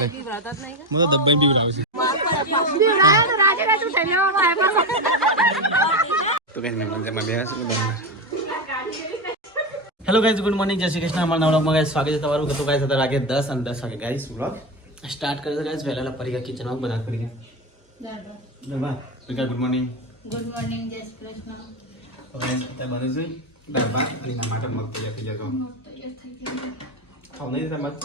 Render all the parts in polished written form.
મને દબાઈ પીવડાવે છે તો કઈ નહીં મને બે હેલો ગાઈઝ ગુડ મોર્નિંગ જય શ્રી કૃષ્ણ અમારા નવા વ્લોગમાં ગાઈઝ સ્વાગત છે તમારું તો ગાઈઝ અત્યારે વાગે 10 અને 10 વાગે ગાઈઝ વ્લોગ સ્ટાર્ટ કરે છે ગાઈઝ વહેલા પરી કિચનમાં બધા કરી ગયા ગુડ મોર્નિંગ જય શ્રી કૃષ્ણ ગાઈઝ અત્યારે બને છે દાળભાત અને એના માટે મગ તૈયાર થઈ જતો ખાવ નહીં તમારે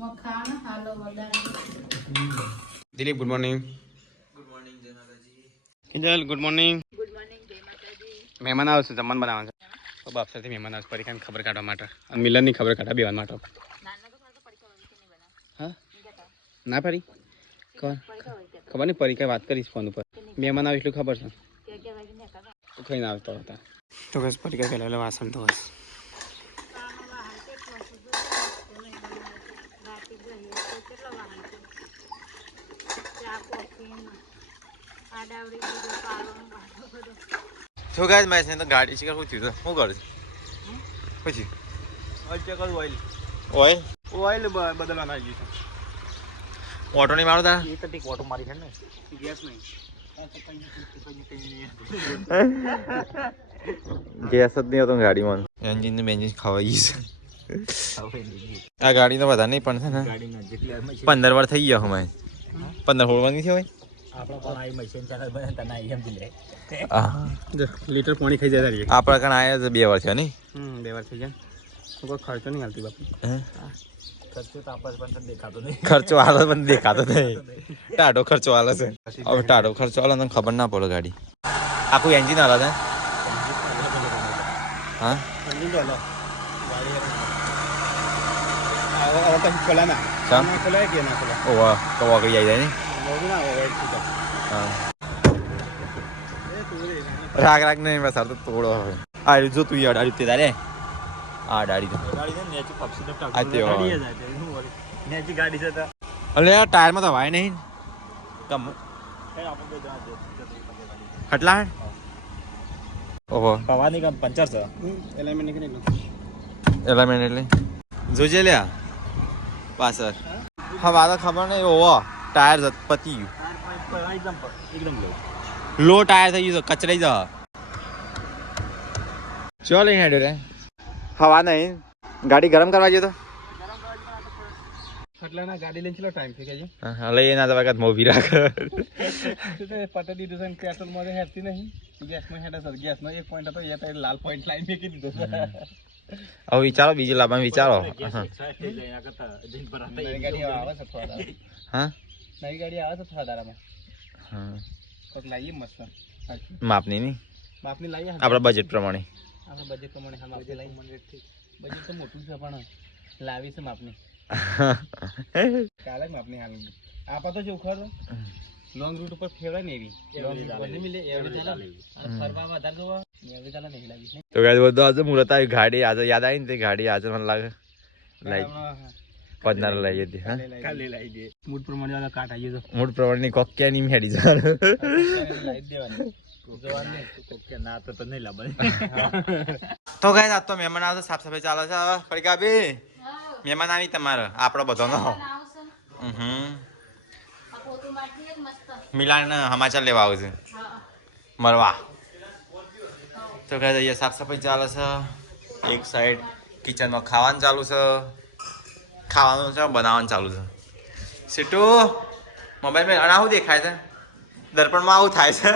મખાના હાલો વડાણી દિલીપ ગુડ મોર્નિંગ જય માતાજી કિંજલ ગુડ મોર્નિંગ જય માતાજી મહેમાન આવશે જમવાનું બનાવવાનું છે તો બાપ સાથે મહેમાન આવશે પરીક્ષાની ખબર કાઢવા માટે અને મિલનની ખબર કાઢવા બેવા માટે હા ના ફરી ખબર નહીં પરીક્ષા વાત કરીશ ફોન ઉપર મહેમાન આવે એટલું ખબર છે ખાઈને આવતો હતા તો બસ પરીક્ષા પહેલાં વાસણ તો બસ શું ગાય મેં તો ગાડી શીખર શું થયું શું કરું પછી ઓઇલ બદલવાના આવી ગયું ઓટો નહીં મારો તારા એ તો ટીક ઓટો મારી છે ને ગેસ નહીં ગેસ જ નહીં હતો ગાડીમાં એન્જિન ને બેન્જિન ખવાઈ ગઈ છે આ ગાડી તો બધા નહીં પણ છે ને 15 વાર થઈ ગયા અમે 15 હોળવા નહીં થયો લીટર પાણી ખાઈ જાય આપણા કણ આયા 2 વાર છે નહીં 2 વાર થઈ જાય કોઈ ખર્ચો નહીં હાલતી બાપુ ખર્ચો હાલ પણ દેખાતો નહીં ટાઢો ખર્ચો હાલે છે હવે ટાઢો ખર્ચો હાલે તમને ખબર ના પડે ગાડી આખું એન્જિન હાલે છે હા ઓવા તો વાગડી આવી જાય ને રાગ રાગ નહીં બસ તો તોડો હવે આ જો તું અડાડી તે તારે આ અડાડી તો અલે ટાયરમાં તો હવાય નહીં કમ કેટલા ઓહો પવાની કમ પંચર છે એલાઇમેન્ટ એલાઇમેન્ટ એટલે જોજે લ્યા પાછળ હા વાત ખબર નહીં ઓહો ટાયર પતી ગયું એકદમ લો ટાયર થઈ ગયું કચરાઈ જા ચો લઈને હેડ્યો રે હવા નહીં ગાડી ગરમ કરવા જઈએ તો ખટલાના ગાડી લઈને ચલો ટાઈમ થઈ ગયો હા લઈ ના તો વખત મોભી રાખ પટે દીધું છે પેટ્રોલ માં હેડતી નહીં ગેસમાં હેડે સર ગેસમાં એક પોઈન્ટ હતો એ તો લાલ પોઈન્ટ લાઈન મેકી દીધો હવે વિચારો બીજું લાવવાનું વિચારો હા નવી ગાડી આવે છે થોડા દારામાં હા તો લાવીએ મસ્ત માપની નહીં માપની લાવીએ આપણા બજેટ પ્રમાણે આપણા બજેટ પ્રમાણે હા માપની લાવી બજેટ તો મોટું છે પણ લાવી છે માપની કાલે માપની હાલ આપા તો જો ખરો લોંગ રૂટ ઉપર ફેરાય ને એવી લોંગ રૂટ પર મિલે એવી ચાલે ફરવા વધારે જોવા એવી ચાલે નહીં લાવી તો ગાડી બધું આજે મુરત આવી ગાડી આજે યાદ આવી ને તે ગાડી આજે મને લાગે લાઈ 15 લઈ હતી હા કાલે લઈ દે મૂડ પ્રમાણે વાળા કાટ આવી તો મૂડ પ્રમાણે ની કોક કે ની મેડી જા લાઈ દેવાની જોવાની કોક કે ના તો નહીં લાવવાની તો ગાઈસ આ તો મહેમાન આવે સાફ સફાઈ ચાલે છે ફરીકા બી મહેમાન આવી તમારે આપણો બધો નો મિલાન સમાચાર લેવા આવું છે મરવા તો ગાઈસ અહીંયા સાફ સફાઈ ચાલે છે એક સાઈડ કિચનમાં ખાવાનું ચાલુ છે ખાવાનું છે બનાવવાનું ચાલુ છે સીટુ મોબાઈલમાં અણાવું દેખાય છે દર્પણમાં આવું થાય છે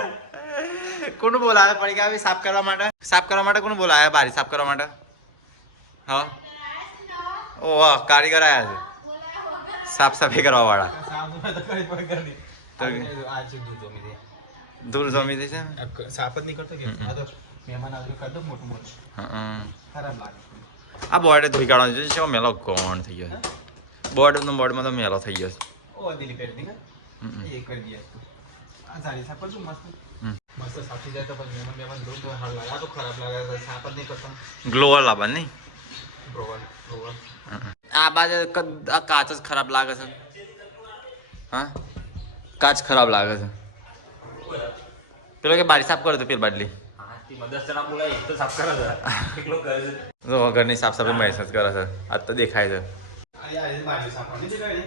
કોનું બોલાવે પડી ગયા સાફ કરવા માટે કોનું બોલાવે બારી સાફ કરવા માટે હા ઓહ કારીગર આવ્યા છે સાફ સફાઈ કરવા વાળા દૂર જમી દે છે સાફ જ નહીં કરતો મહેમાન આવ્યું કરતો મોટું મોટું ખરાબ લાગે આ બોર્ડ ધોઈ કાઢવાનો છે મેલો કોણ થઈ ગયો બોર્ડમાં તો મેલો થઈ ગયો ગ્લોવર લાવવા નહીં આ બાજુ કાચ જ ખરાબ લાગે છે હા કાચ ખરાબ લાગે છે પેલો કે બારી સાફ કરે તો પેલી બાટલી 10 જણા બોલાય તો સાફ કરે છે એકલો કરે છે ઘરની સાફ સફાઈ મહેસૂસ કરે છે આ તો દેખાય છે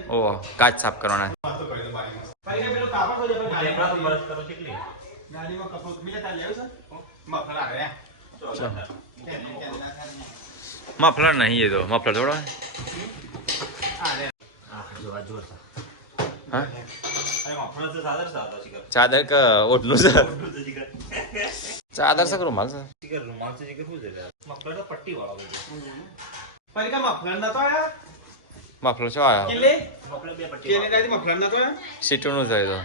ઓ કાચ સાફ કરવાના મફલર નહીં એ તો મફલર થોડો હા ચાદર કે ઓટલું છે ચાદર છે કે રૂમાલ છે મફલર શું આવ્યા સીટોનું છે તો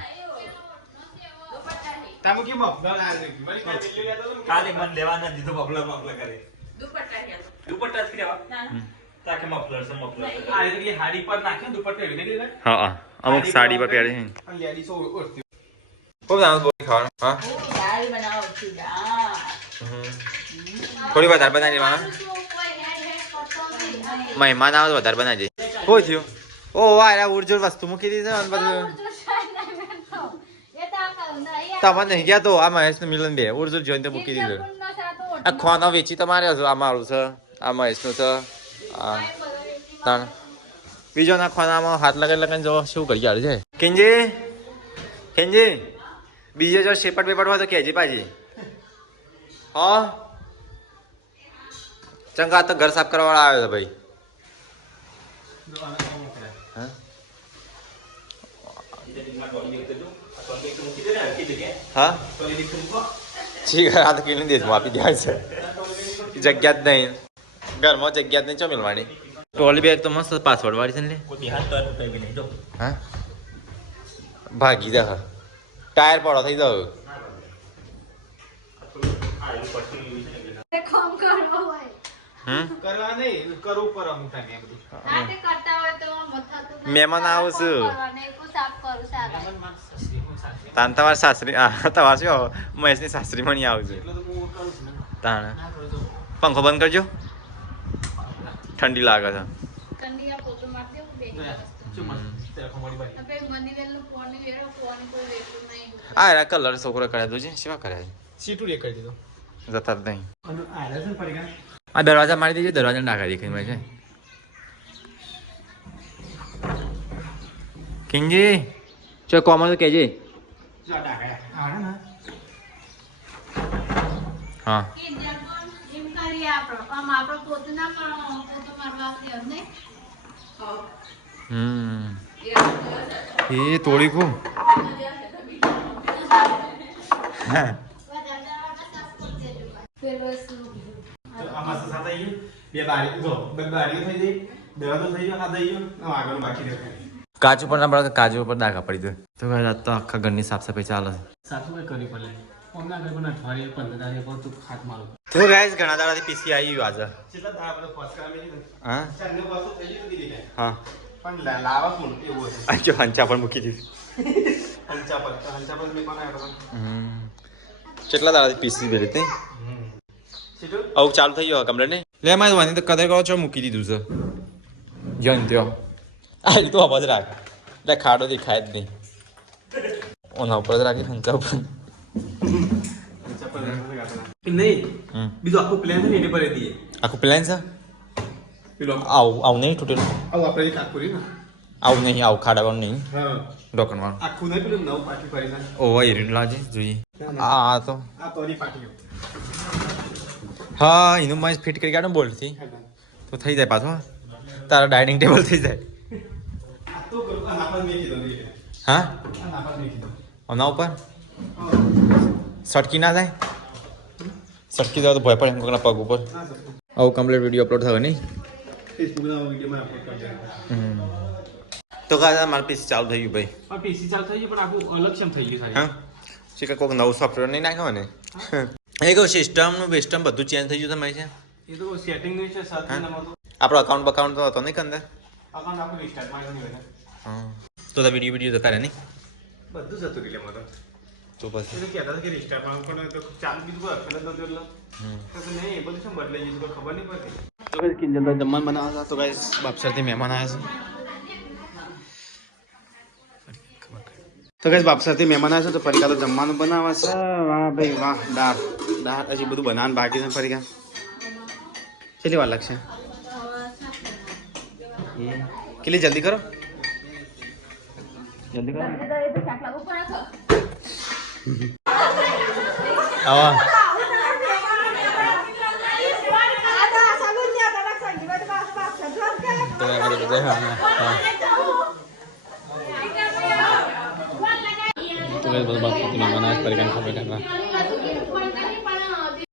હા અમુક સાડી પર પહેરે છે થોડી વધારે બનાવી દેવા મહેમાન આવે તો વધારે બનાવી દે શું થયું ઓ વાહ ઉર્જો વસ્તુ મૂકી દીધી અને બધું તમે નહીં ગયા તો આ મહેશ નું મિલન બે ઉર્જો જોઈને મૂકી દીધું આ ખોનો વેચી તો માર્યો છો આ મારું છે આ મહેશ નું છે બીજો ના ખોનામાં હાથ લગાવી લગાવીને જો શું કરી આવે છે કિંજી બીજો જો શેપટ બેપટ હોય તો કહેજે પાછી હા ચંગા તો ઘર સાફ કરવા વાળા આવ્યો ભાઈ હા ઠીક આ તો કિલો દેશ આપી દેવા છે જગ્યા જ નહીં ઘરમાં જગ્યા જ નહીં ચો મિલવાની ટ્રોલી બેગ તો મસ્ત પાસવર્ડ વાળી છે ને હા ભાગી જા ટાયર પડો થઈ જાવ મહેમાન આવું છું તાન તમારા સાસરી તમારે શું મહેશની સાસરી મણી આવું છું તાણ પંખો બંધ કરજો ઠંડી લાગે છે આ એના કલર છોકરો કર્યા દો છે શેવા કર્યા સીટું લે કરી દીધો જતા જ નહીં આ દરવાજા મારી દેજો દરવાજા નાખા દેખાય છે કિંગજી ચો કોમર તો કહેજે હા એ તોડી કુ કાચું પર ના કાજુ ઉપર દાખા પડી દે તો તો આખા ઘરની સાફ સફાઈ ચાલે તો ગાઈસ ઘણા દાડાથી પીસી આવી ગયું આજે હા હા હંચા પણ મૂકી દીધું કેટલા દાડાથી પીસી બે રીતે આવું ચાલુ થઈ ગયો કમરે ને લે મારે વાની તો કદર કરો છો મૂકી દીધું છે જન ત્યો આ તો અવાજ રાખ એટલે ખાડો દેખાય જ નહીં ઓના ઉપર રાખી હંચા ઉપર નહીં બીજું આખું પ્લાન છે ને એની પર દઈએ આખું પ્લાન છે પેલો આવું નહીં તૂટેલું આવું આપણે આખું રે ને આવું નહીં આવું ખાડાવાનું નહીં હા ડોકનવાનું આખું નહીં પેલું નવ પાટી ફરી છે ઓવા એરી લાજે જોઈએ આ તો આ તોરી પાટી હા એનું માઇસ ફિટ કરી કાઢો બોલ્ટથી તો થઈ જાય પાછો તારા ડાઇનિંગ ટેબલ થઈ જાય હા આના ઉપર સટકી ના થાય સટકી જાય તો ભય પડે એમ કોકના પગ ઉપર આવું કમ્પ્લીટ વિડીયો અપલોડ થયો નહીં ફેસબુકના વિડીયોમાં અપલોડ કરી દે તો કાકા મારું પીસી ચાલુ થઈ ગયું ભાઈ આ પીસી ચાલુ થઈ ગયું પણ આખું અલગ સેમ થઈ ગયું સાહેબ હા શીખે કોઈક નવું સોફ્ટવેર નહીં નાખ્યો ને એ કહું સિસ્ટમનું બેસ્ટમ બધું ચેન્જ થઈ ગયું તમારે છે એ તો સેટિંગ નહીં છે સાથે આપણો અકાઉન્ટ બકાઉન્ટ તો હતો નહીં અંદર અકાઉન્ટ આપણું રિસ્ટાર્ટ મારી નહીં હા તો વિડીયો તો કરે નહીં બધું જ હતું રિલેમાં તો પછી એ તો કહેતા હતા કે રિસ્ટાર્ટ માં પણ તો ચાલુ બીજું કોઈ અક્ષર જ નહોતું એટલે નહીં એ બધું શું બદલાઈ ગયું તો ખબર નહીં પડતી તો કઈ કિંજલભાઈ જમવાનું બનાવવા તો કઈ બાપસરથી મહેમાન આવ્યા છે તો કઈ બાપસરથી મહેમાન આવ્યા છે તો ફરી તો જમવાનું બનાવવા છે વાહ ભાઈ વાહ દાળ હજી બધું બનાવવાનું બાકી છે ફરી કેટલી વાર લાગશે કેટલી જલ્દી કરો જલ્દી કરો આવા તો અમારે બધા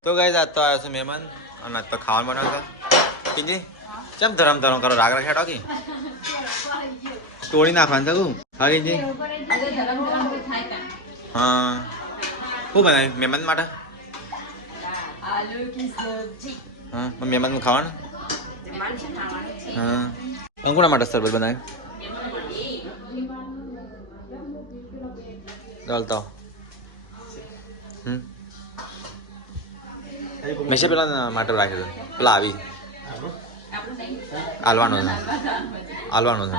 તો ગાઈસ આજ તો આવ્યો છે મહેમાન અને આજ તો ખાવાનું બનાવતા કીજી ચમ ધરમ ધરમ કરો રાગ રાખ્યા કે તોડી નાખવાનું છે હા કીજી હા શું બનાવ્યું મહેમાન માટે હા મહેમાન ખાવાનું હા અંકુણા માટે સરબત બનાવ્યું ચાલતો મેશે પેલા માટે રાખ્યો છે પેલા આવી આલવાનો છે આલવાનો છે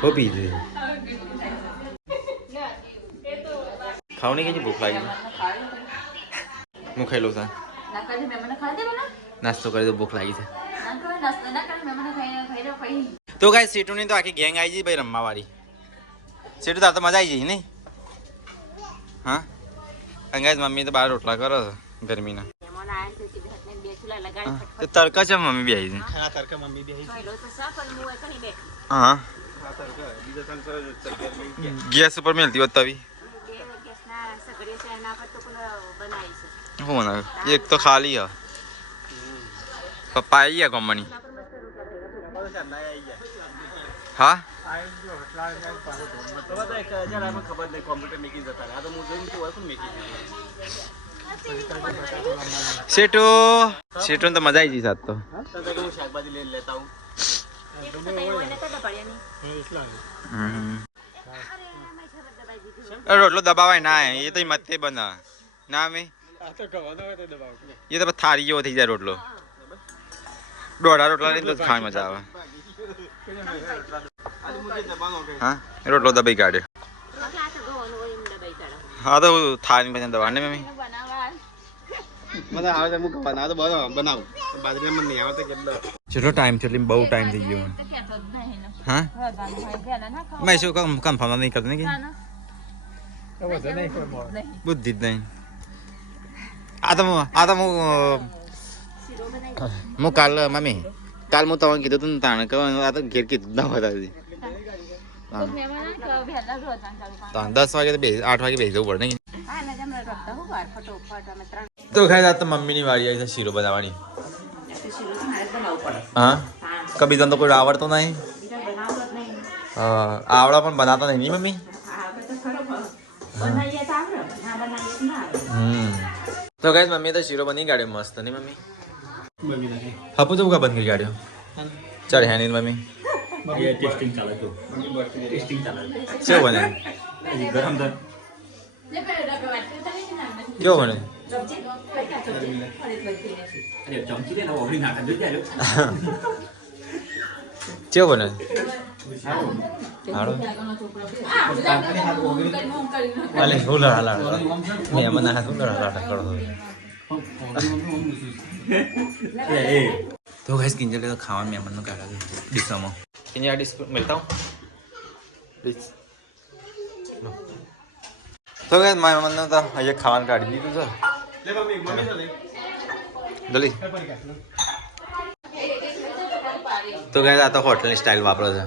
હો પી દે ખાવાની કઈ ભૂખ લાગી હું ખાઈ લઉં છું નાસ્તો કરી દો ભૂખ લાગી છે તો ગાય સીટુની તો આખી ગેંગ આવી જઈ ભાઈ રમવા વાળી સીટુ તાર તો મજા આવી જઈ નહીં હા અંગાજ મમ્મી તો બાર રોટલા કરો છો ગરમીના તો તડકા છે મમ્મી બી આવી છે તડકા મમ્મી બી આવી હા ગેસ ઉપર મેલતી હોત તવી શું બનાવ્યું એક તો ખાલી હ પપ્પા આવી ગયા કંપની હા સેટુ સેટુ તો મજા આવી ગઈ સાત તો શાકભાજી લઈ લેતા હું રોટલો દબાવાય ના એ તો મતે બના ના મેં એ તો થારી જેવો થઈ જાય રોટલો દોઢા રોટલા લઈને તો ખાવાની મજા આવે હા રોટલો દબાઈ કાઢ્યો હા તો થાળી પછી દવા ને મમ્મી મને આવે તો હું બનાવ તો બનાવું બાજરી મને નહીં આવે તો કેટલો ચલો ટાઈમ છે એટલે બહુ ટાઈમ થઈ ગયો હા મેં શું કન્ફર્મ નહીં કરતો ને કે બુદ્ધિ જ નહીં આ તો હું કાલ મમ્મી કાલ હું તમને કીધું તું ને તાણે કહું આ તો ઘેર કીધું ના બતાવી 10 વાગે તો 8 વાગે બેસી જવું પડે નહીં તો ખાઈ તો મમ્મીની વારી આવી છે શીરો બનાવવાની હા કભી તને તો કોઈ આવડતો નહીં આવડા પણ બનાવતા નહીં મમ્મી તો ગાઈસ મમ્મી તો શીરો બની કાઢ્યો મસ્ત નહીં મમ્મી હપુ તો કા બંધ કરી કાઢ્યો ચાલ હે નહીં મમ્મી ટેસ્ટિંગ ચાલે તો ટેસ્ટિંગ ચાલે છે બને ગરમ દર કેવો બને કેવો બને હાડો અલે હુલા હાલા મે મને હાથ હુલા હાલા કરો तो गाइस किंजल तो खावा में मन काढा डिसमो किंजल डिस मिलता हूं प्लीज तो गाइस मैं मन तो ये खावन काढी दी तुझा ले मम्मी मम्मी ले दली तो गाइस आता होटल स्टाइल वापरो છે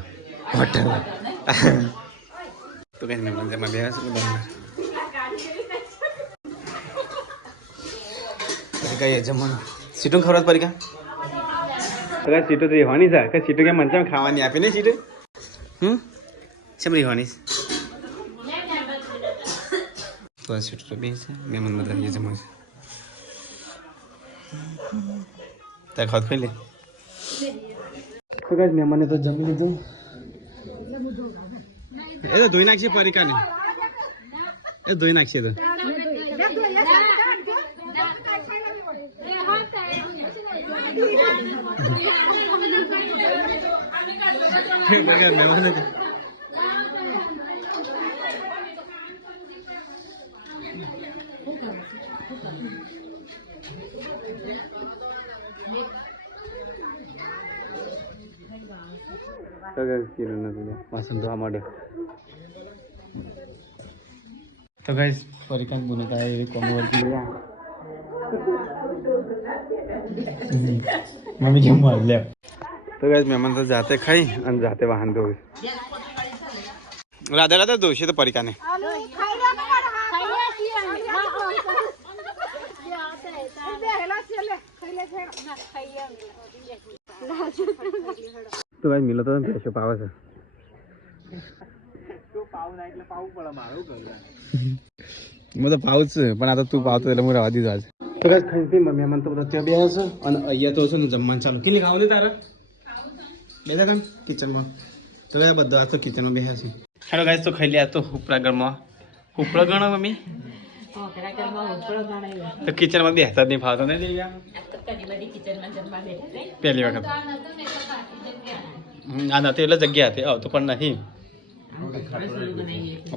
होटल तो गाइस मैं मन से मैं बेस काय जमन सीटून खवरात परी का अगर सीटो तो રહેવાની છે કે सीटो કે મંચમ ખાવાની આપી ને सीटो ચમ રહેવાની તો सीटो તો બેસ મહેમાન મતલબ ये જમવા તે ખાત ખઈ લે તો ગાઈસ મહેમાને તો જમી લીધું એ તો ધોઈ નાખશે પરિકા ને એ ધોઈ નાખશે તો बघा मेहमान વાસણ ધોવા માંડ્યો તો ગાઈસ પરિકામ બનતા એ કોમવર્તી મમ્મી કેમ માર લે તો ગાઈસ મહેમાન તો જાતે ખાઈ અને જાતે વાહન ધોવે રાધા રાધા ધોશે તો પરિકાને તો ભાઈ મિલો તો પેશો પાવે છે હું તો પાવું જ પણ આ તો તું પાવતો એટલે હું રવા દીધો આજે તો કાંઈ ખાઈ પી મહેમાન તો બધા ત્યાં બેસે છે અને અહીંયા તો છે ને જમવાનું ચાલુ કેટલી ખાવાનું તારે બેસા કામ કિચનમાં તો એ બધા તો કિચનમાં બેસે છે હેલો ગાઈસ તો ખાઈ લે તો ઉપરા ગણમાં ઉપરા ગણો મમ્મી તો કિચનમાં બેસતા જ નહીં ફાવતો નહીં લઈ ગયા પહેલી વખત આ નથી એટલે જગ્યા હતી આવતું પણ નહીં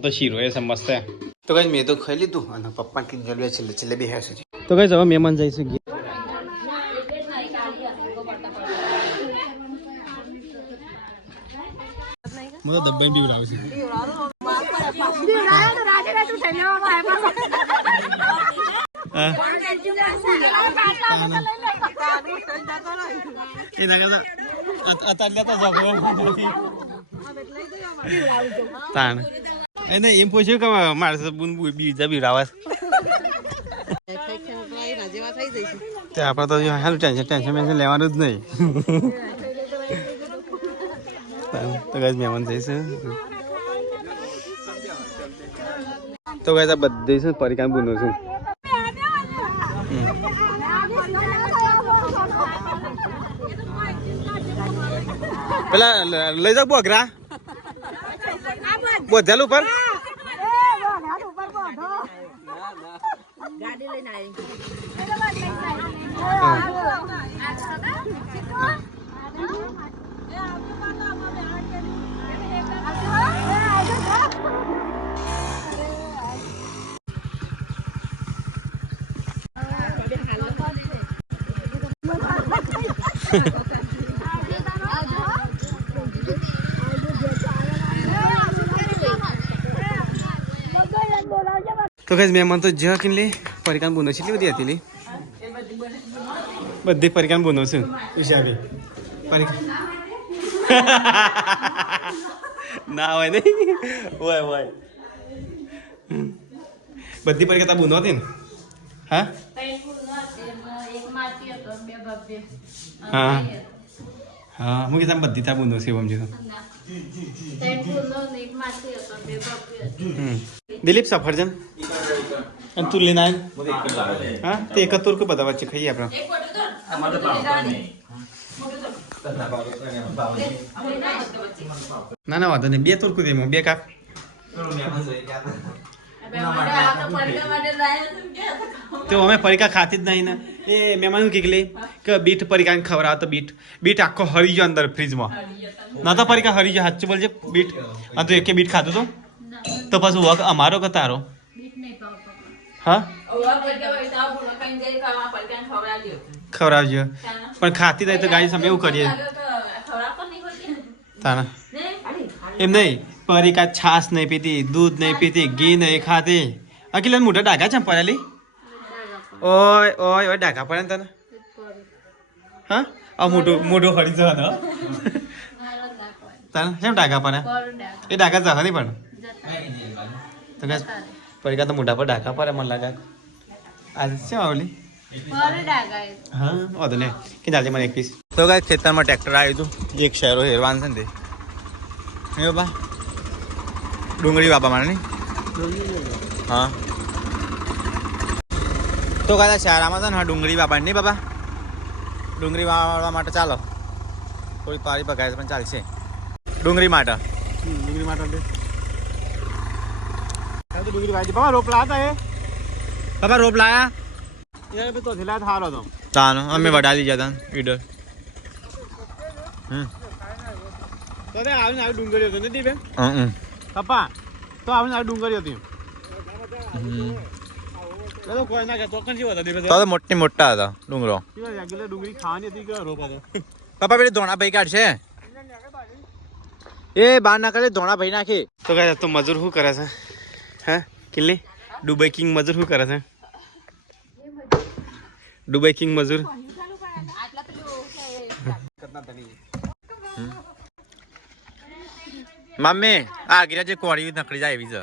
તો શીરો એ સમજતે તો કઈ મેં તો ખાઈ લીધું અને પપ્પા કિચન છેલ્લે છેલ્લે બે છે તો કઈ હવે મહેમાન જઈશું હું તો દબાઈ બીવડાવું છું તાણ એને એમ પૂછ્યું કે મારે બીજા બીવડાવા આપણે તો હાલ ટેન્શન લેવાનું જ નહીં તો કઈ મહેમાન જઈશું તો કઈ આ બધી છે પરિકામ બુનું છું પેલા લઈ જાવ બોગરા બોધેલું પર ગાડી લઈને તો કઈ મહેમાન તો જ્યાં કિન લે પરિકાન બોનો છે એટલી બધી હતી લે બધી પરિકાન બોનો છે હિસાબે ના હોય નહીં હોય હોય બધી પરિકા બોનો હતી ને હા હા હા હું કીધા બધી તા બોનો છે સમજી તો દિલીપ સફરજન અને તું લઈને આવ હા તે એક તુર કે બધા વચ્ચે ખાઈએ આપણે ના ના વાંધો નહીં બે તુર કુદી બે કાપ તો અમે પરિકા ખાતી જ નહીં ને એ મહેમાન કીકલી કે બીટ પરિકા ખવડાવ તો બીટ આખો હરી ગયો અંદર ફ્રીજમાં ના તો પરિકા હરી ગયો સાચું બોલજે બીટ હા તું એકે બીટ ખાધું તો પછી વક અમારો કે તારો હા ખવડાવજો પણ ખાતી રહી તો ગાડી સામે એવું કરીએ તારા એમ નહીં પરિકા છાશ નહીં પીતી દૂધ નહીં પીતી ઘી નહીં ખાતી અકીલ મોટા ડાઘા છે પડેલી ઓય ઓય ઓય ડાઘા પડે ને તને હા આ મોટું હળી જવાનું તને કેમ ડાઘા પડે એ ડાઘા જવા નહીં પણ તો કે પરિકા તો મોઢા પર ડાઘા પડે મને લાગે આજે શું આવલી હા વાંધો નહીં કે ચાલશે મને એક પીસ તો કાંઈ ખેતરમાં ટ્રેક્ટર આવ્યું હતું એક શહેરો હેરવાન છે ને તે હે બાબા ડુંગળી બાપા મારે નહીં હા તો કાંઈ શહેરામાં છે ને હા ડુંગળી બાપા નહીં બાબા ડુંગળી વાળવા માટે ચાલો થોડી પારી પકાય પણ ચાલશે ડુંગળી માટે ડુંગળી વાળી બાબા રોપ લાયા હતા એ બાબા રોપ લાયા એ તો થેલા સારો હતો તાનો અમે વડાલી ગયા હતા ઈડર તો તે આવીને આવી ડુંગળી હતો નથી બેન પપ્પા તો આવીને આવી ડુંગળી હતી તો કોઈ ના તો કંજી હતા તો મોટી મોટા હતા ડુંગરો ડુંગળી ખાવાની હતી કે રોપ હતો પપ્પા પેલી ધોણા ભાઈ કાઢશે એ બહાર ના કરે ધોણા ભાઈ નાખે. તો ગાઈસ તો મજૂર શું કરે છે? હે કિલ્લી દુબઈ કિંગ મજૂર શું કરે છે? દુબઈ કિંગ મજૂર મમ્મી આ ગિરા જે કોળી નકળી જાય એવી છે.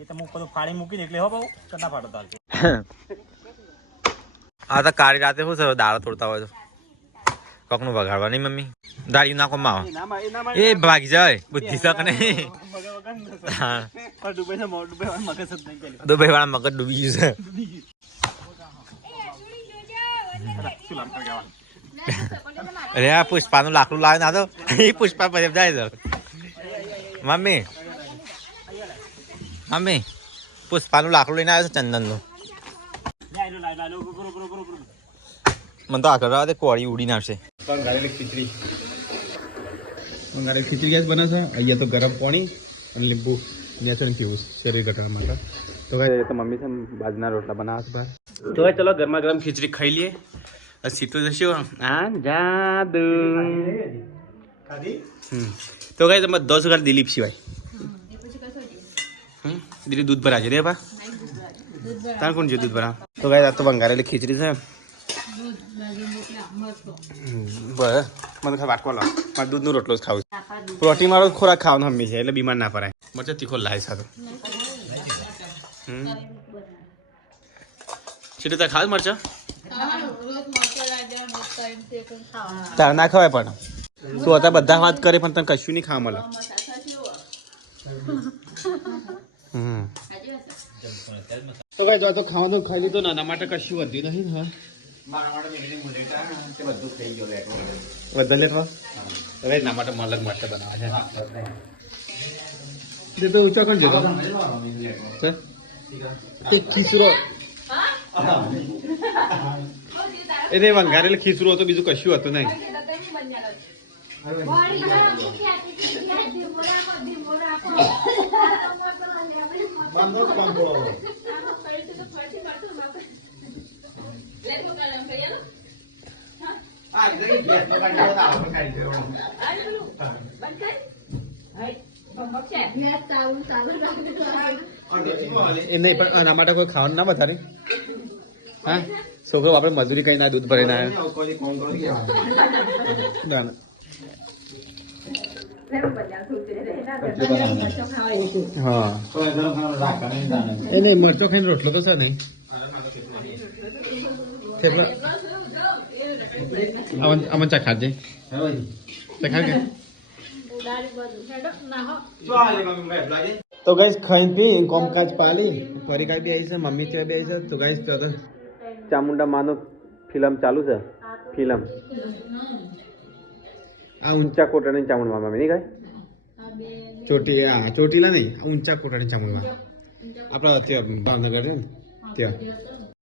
એ તો મુક ફાડી મૂકી એટલે હો બહુ કના પાડો તાલ. આ તો કાળી રાતે શું છે દાળ તોડતા હોય તો કોકનું વગાડવા નહીં મમ્મી દાળી નાખો માં એ ભાગી જાય બુદ્ધિ શક નહીં. દુબઈ વાળા મગજ ડૂબી ગયું છે. અરે આ પુષ્પાનું લાકડું લાવે ના તો એ પુષ્પા પછી જાય છે. મમ્મી મમ્મી પુષ્પાનું લાકડું લઈને આવ્યો છે ચંદનનું. મને તો આગળ આવે કોળી ઉડીને આવશે. બંગાળેલી ખીચડી ગેસ બને છે. અહીંયા તો ગરમ પાણી અને લીંબુ મેં પીવું શરીર ઘટાડવા માટે. તો ભાઈ તો મમ્મી છે બાજના રોટલા બનાવે છે. તો ભાઈ ચલો ગરમા ગરમ ખીચડી ખાઈ લઈએ. સીધું જશું હા જાદુ. તો ભાઈ તમે 10,000 દિલીપ સિવાય દિલીપ દૂધ ભરાજે રે બા તાર કોણ છે દૂધ ભરા. તો ભાઈ આ તો બંગાળેલી ખીચડી છે. બસ મને ખા વાટકો લાવ મારે દૂધનો રોટલો જ ખાવું છે. પ્રોટીન વાળો ખોરાક ખાવાનો હંમેશા એટલે બીમાર ના પડાય. મરચા તીખો લાય સારું. સીધું તાર ખાવ મરચા તાર ના ખવાય પણ તું હતા બધા વાત કરે પણ તને કશું નહીં ખાવા મળે. તો કઈ તો ખાવાનું ખાઈ લીધું ને એના માટે કશું વધ્યું નહીં. હા બધા લેટવા હવે એના માટે મલક માટે બનાવે છે. તો ઊંચા કોણ જતો ખીચરો એને વંગારેલ ખીચરું હતું બીજું કશું હતું નહીં. એ નહીં પણ આના માટે કોઈ ખાવાનું ના વધારે. હા છોકરો આપણે મજૂરી કઈ ના દૂધ ભરી ના હા એ નહીં મરચો ખાઈને રોટલો તો છે નહીં. અમન ચા ખાજે તો ગાઈસ ખાઈને પી કોમકાજ પાલી ફરી કાંઈ બી આવી છે મમ્મી ત્યાં બી આવી છે. તો ગાઈસ તો ચામુંડા માનો ફિલ્મ ચાલુ છે. ફિલ્મ આ ઊંચા કોટાની ચામુંડા મમ્મી નહીં કાંઈ ચોટી હા ચોટીલા નહીં ઊંચા કોટાની ચામુંડા આપણા ત્યાં ભાવનગર છે ને ત્યાં